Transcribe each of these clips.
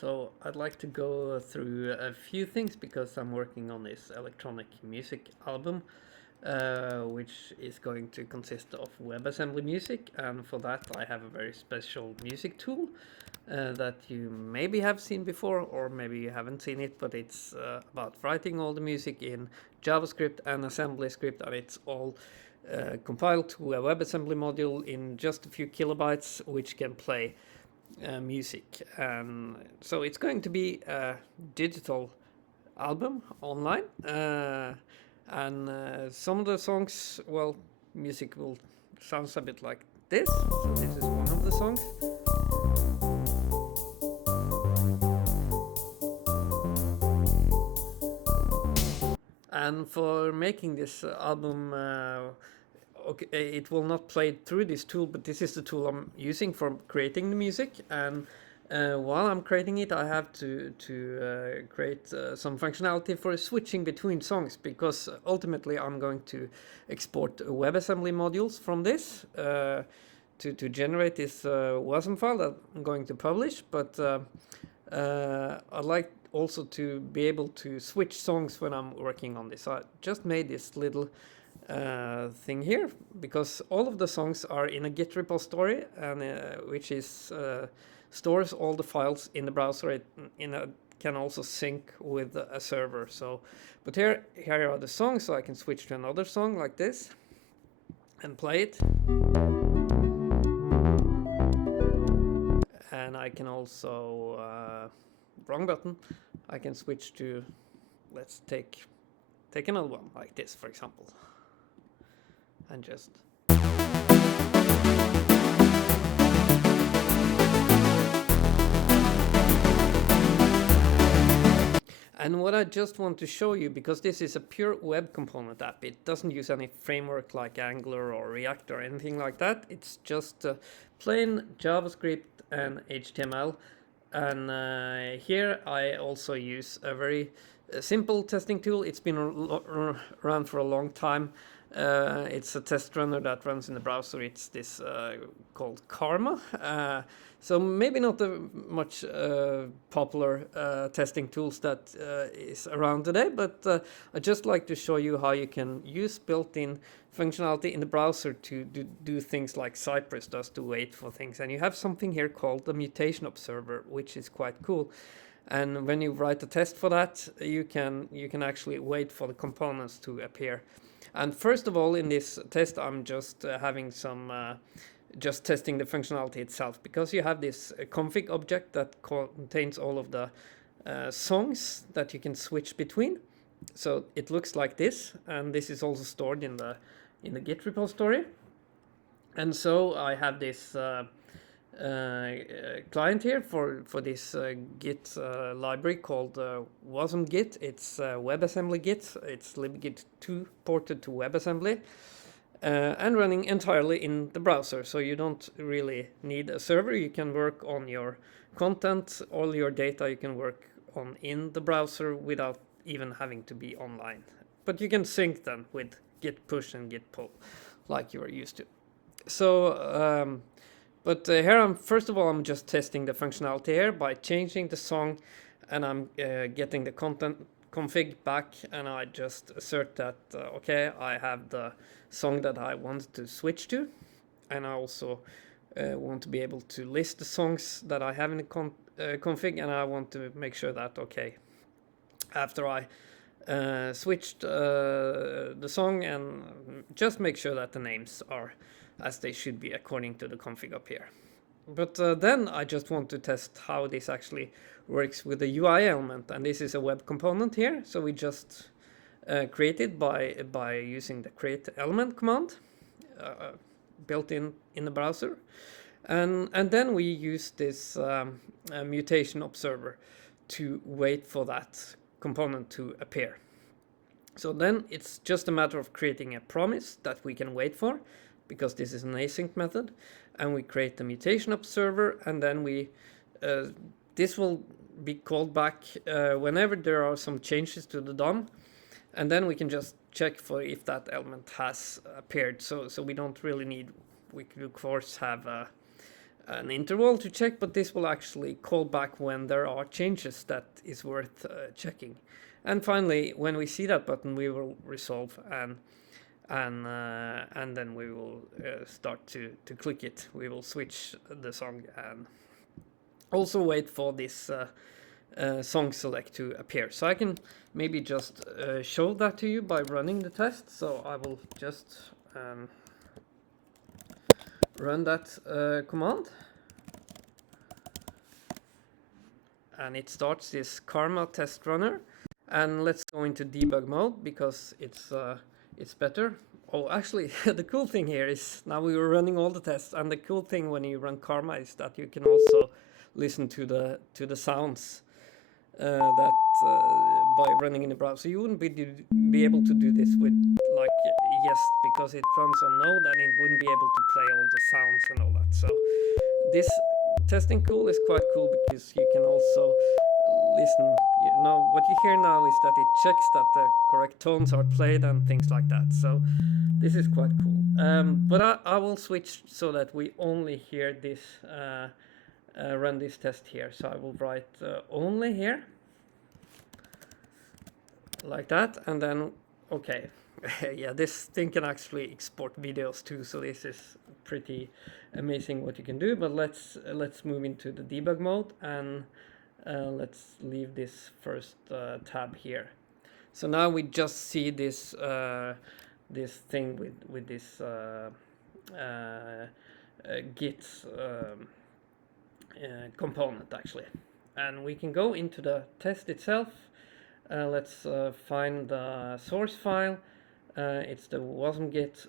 So I'd like to go through a few things because I'm working on this electronic music album, which is going to consist of WebAssembly music, and for that I have a very special music tool that you maybe have seen before or maybe you haven't seen it, but it's about writing all the music in JavaScript and assembly script, and it's all compiled to a WebAssembly module in just a few kilobytes, which can play music. So it's going to be a digital album online, and some of the songs, well, music will sounds a bit like this. So this is one of the songs. And for making this album, okay, it will not play through this tool, but this is the tool I'm using for creating the music. And while I'm creating it, I have to create some functionality for switching between songs, because ultimately I'm going to export WebAssembly modules from this to generate this wasm file that I'm going to publish. But I'd like also to be able to switch songs when I'm working on this. So I just made this little thing here because all of the songs are in a Git repository, and which is stores all the files in the browser. It can also sync with a server. So, but here are the songs, so I can switch to another song like this and play it. And I can also wrong button. I can switch to, let's take another one like this, for example, and just. And what I just want to show you, because this is a pure web component app, it doesn't use any framework like Angular or React or anything like that. It's just plain JavaScript and HTML. And here I also use a very simple testing tool. It's been around for a long time. It's a test runner that runs in the browser. It's this called Karma. So maybe not the much popular testing tools that is around today, but I'd just like to show you how you can use built-in functionality in the browser to do things like Cypress does to wait for things. And you have something here called the MutationObserver, which is quite cool. And when you write a test for that, you can actually wait for the components to appear. And first of all, in this test, I'm just having some just testing the functionality itself, because you have this config object that contains all of the songs that you can switch between. So it looks like this, and this is also stored in the Git repository. And so I have this client here for this Git library called wasm-git. It's WebAssembly Git. It's libgit 2 ported to WebAssembly. And running entirely in the browser, so you don't really need a server. You can work on your content, all your data you can work on in the browser without even having to be online. But you can sync them with git push and git pull like you are used to. So, here first of all I'm just testing the functionality here by changing the song, and I'm getting the content config back, and I just assert that okay, I have the song that I want to switch to, and I also want to be able to list the songs that I have in the config, and I want to make sure that okay, after I switched the song, and just make sure that the names are as they should be according to the config up here. But then I just want to test how this actually works with the UI element, and this is a web component here, so we just create it by using the create element command built in the browser, and then we use this mutation observer to wait for that component to appear. So then it's just a matter of creating a promise that we can wait for, because this is an async method, and we create the mutation observer, and then we this will be called back whenever there are some changes to the DOM, and then we can just check for if that element has appeared. So we don't really need, we could of course have an interval to check, but this will actually call back when there are changes that is worth checking. And finally, when we see that button, we will resolve and then we will start to click it. We will switch the song and also wait for this song select to appear. So I can maybe just show that to you by running the test. So I will just run that command. And it starts this Karma test runner. And let's go into debug mode because it's better. Oh, actually, the cool thing here is now we were running all the tests, and the cool thing when you run Karma is that you can also listen to the sounds that by running in the browser. You wouldn't be able to do this with like Jest because it runs on Node and it wouldn't be able to play all the sounds and all that. So this testing tool is quite cool because you can also listen. You know, what you hear now is that it checks that the correct tones are played and things like that. So this is quite cool. But I will switch so that we only hear this, run this test here. So I will write only here, like that, and then, okay. Yeah, this thing can actually export videos too, so this is pretty amazing what you can do. But let's move into the debug mode and let's leave this first tab here. So now we just see this this thing with this Git component actually, and we can go into the test itself. Let's find the source file. It's the wasm-git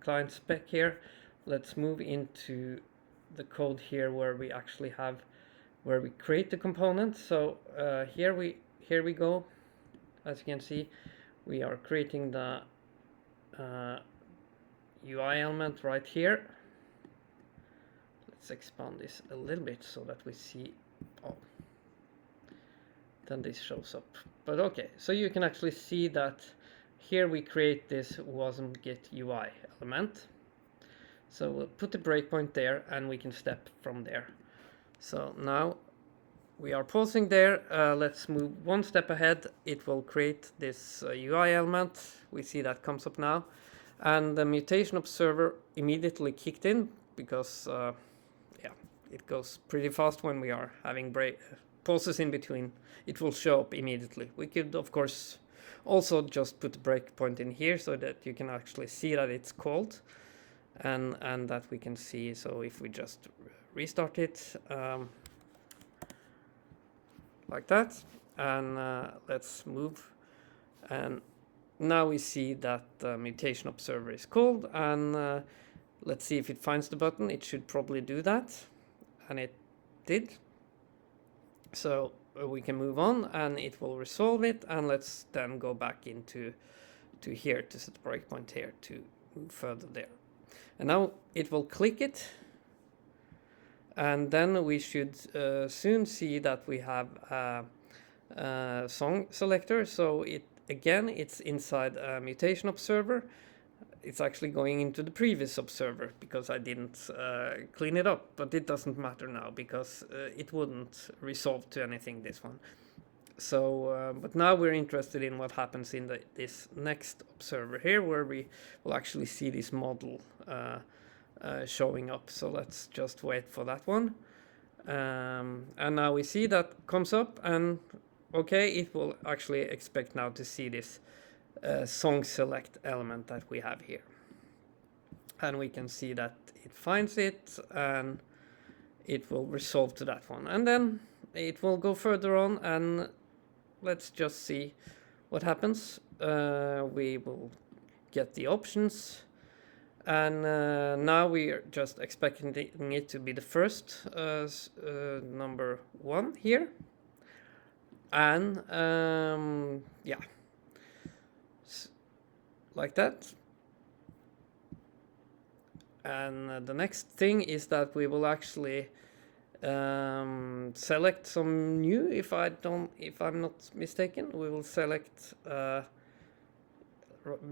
client spec here. Let's move into the code here where we actually have where we create the component. So here we go. As you can see, we are creating the UI element right here. Let's expand this a little bit so that we see. Oh, then this shows up. But okay, so you can actually see that here we create this wasm-git UI element. So we'll put the breakpoint there and we can step from there. So now we are pausing there. Let's move one step ahead. It will create this UI element. We see that comes up now. And the MutationObserver immediately kicked in because yeah, it goes pretty fast when we are having pauses in between. It will show up immediately. We could, of course, also just put a breakpoint in here so that you can actually see that it's called and that we can see. So if we just restart it like that, and let's move, and now we see that the MutationObserver is called, and let's see if it finds the button. It should probably do that, and it did. So we can move on and it will resolve it, and let's then go back into here to set the breakpoint here to move further there. And now it will click it, and then we should soon see that we have a song selector. So it's inside a MutationObserver. It's actually going into the previous observer because I didn't clean it up, but it doesn't matter now because it wouldn't resolve to anything, this one. So, but now we're interested in what happens in this next observer here, where we will actually see this model showing up. So let's just wait for that one. And now we see that comes up, and okay, it will actually expect now to see this song select element that we have here, and we can see that it finds it and it will resolve to that one, and then it will go further on, and let's just see what happens. We will get the options, and now we are just expecting it to be the first number 1 here, and yeah, like that. And the next thing is that we will actually select some new. If I'm not mistaken, we will select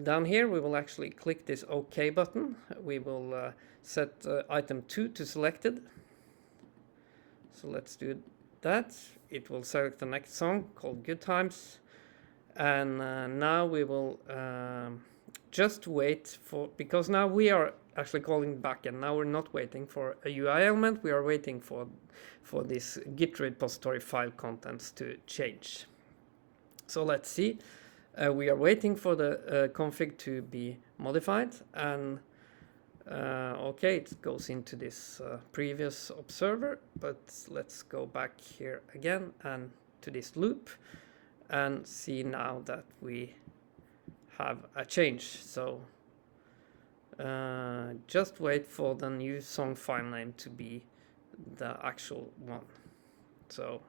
down here. We will actually click this OK button. We will set item 2 to selected, So let's do that. It will select the next song called Good Times. And now we will just wait for, because now we are actually calling back, and now we're not waiting for a UI element, we are waiting for this Git repository file contents to change. So let's see. We are waiting for the config to be modified, and okay, it goes into this previous observer, but let's go back here again and to this loop and see now that we have a change. So just wait for the new song file name to be the actual one. So,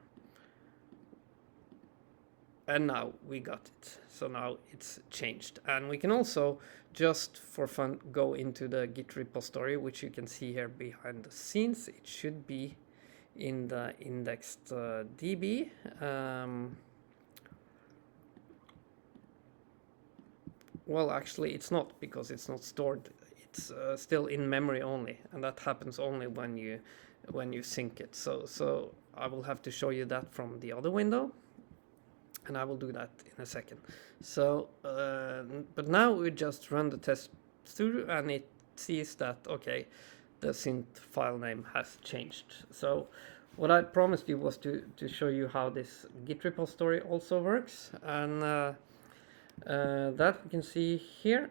and now we got it. So now it's changed, and we can also, just for fun, go into the Git repository, which you can see here behind the scenes. It should be in the indexed DB. Well, actually it's not, because it's not stored. It's still in memory only, and that happens only when you sync it. So I will have to show you that from the other window, and I will do that in a second. So but now we just run the test through, and it sees that, okay, the synth file name has changed. So what I promised you was to show you how this Git repository also works, and that we can see here.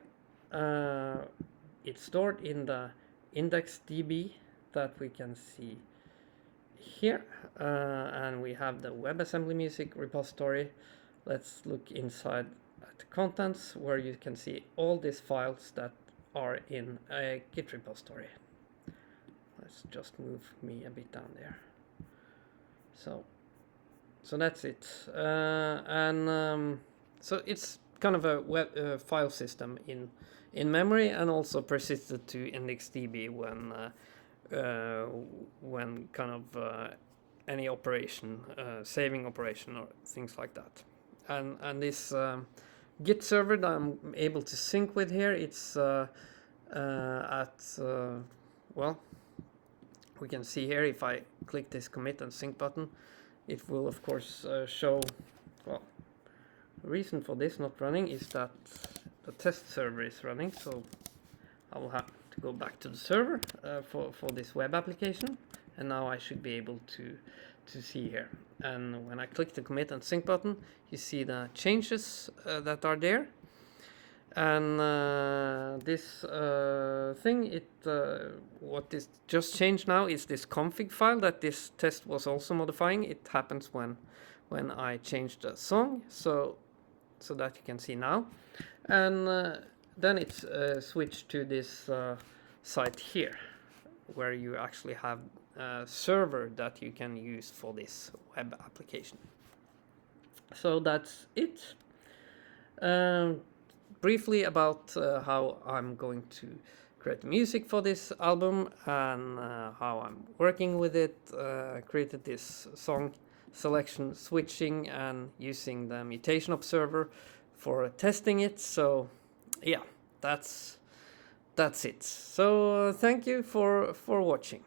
It's stored in the index DB that we can see here, and we have the WebAssembly music repository. Let's look inside at the contents, where you can see all these files that are in a Git repository. Let's just move me a bit down there. So that's it, and so it's kind of a web file system in memory, and also persisted to IndexedDB when kind of any operation, saving operation or things like that. And this Git server that I'm able to sync with here, it's well, we can see here, if I click this commit and sync button, it will of course show, well, the reason for this not running is that the test server is running, so I will have to go back to the server for this web application, and now I should be able to see here. And when I click the commit and sync button, you see the changes that are there. And this thing, what is just changed now is this config file that this test was also modifying. It happens when I change the song, so that you can see now. And then it's switched to this site here, where you actually have a server that you can use for this web application. So that's it. Briefly about how I'm going to create music for this album, and how I'm working with it. Created this song selection, switching, and using the MutationObserver for testing it. So yeah, that's it. So thank you for watching.